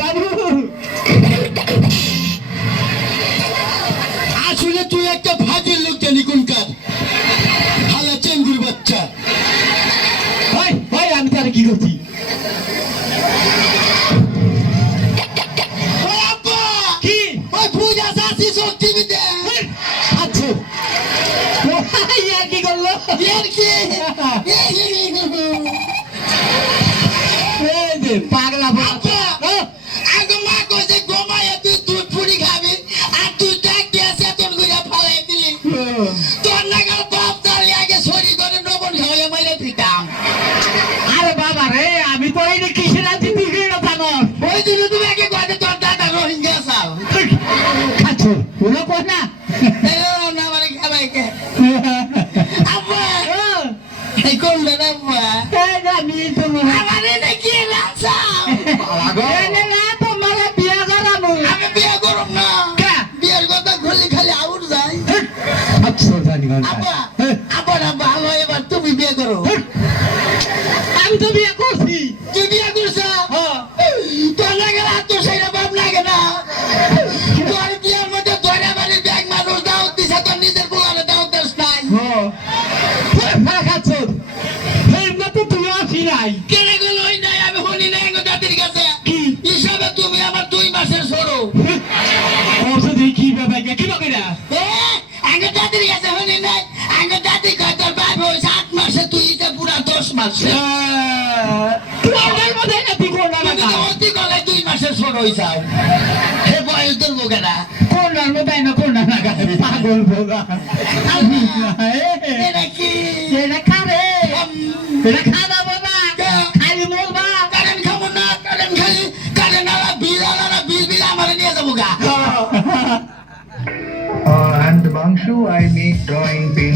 বাবু আসলে তুই একটা ফাজিল লোক জানি কোনকার হালা চেঙ্গুর বাচ্চা। আমি তার কি করছি? কি পূজা চাষি শক্তি বিদে আচ্ছা কি করলো? পাগলা আগে মা কইছে গোমায় তুই দুধ পুরি খাবি আর তুই দেখ গেছে তোর গুড়া ফালাই দিলি তোর নাগাল বাপ তার আগে সরি করে নবন খাওয়া মাইরে দিতাম। আরে বাবা রে, আমি তো এই কিসের আছি তুই কেন জানোস? ওই দিন তুমি আগে কইতে তোর দাদা রোহিঙ্গা সাল আচ্ছা ওরা কই না না মানে খাবাই কে আব্বা এই কোন না আব্বা আমি তো আমারে নাকি লাঞ্চাও না তোমার বিয়ে করাবো। আমি বিয়ে করব না বিয়ের কথা খুলি খালি আউট যায়। আচ্ছা জানি আব্বা আব্বা ভালো এবার তুমি বিয়ে করো। আমি তো বিয়ে করছি। তুই বিয়ে করছ তোর লাগে না তোর সেই বাপ লাগে না তোর বিয়ের মধ্যে ধরে বাড়ির ব্যাগ মানুষ দাও দিছে তোর নিজের বলারে দাও দেশ নাই খাচ্ছ তো তুমি আসি নাই কেনে গুলো ওই নাই আমি হনি নাই গো দাদির কাছে হিসাবে তুমি আমার 2 মাসের ছোড়ো কি ব্যাপার কি বকেরা আগে দাদির কাছে হনি নাই আগে দাদি কয় তোর বাপ হইছে 8 মাসে তুই এটা পুরা 10 মাসে তোমার মধ্যে না তুই কোন তুমি তো অতি গলায় 2 মাসের ছোট হইছাও হে বয়স তোর বোকেরা কোন মধ্যে না কোন না পাগল বোগা এটা কি এটা খারে এটা খাওয়া বাবা খালি বলবা কারেন খাবো না কারেন খালি কারেন আলা বিল আমার নিয়ে যাবো গা And Bangshu, I make drawing, paint.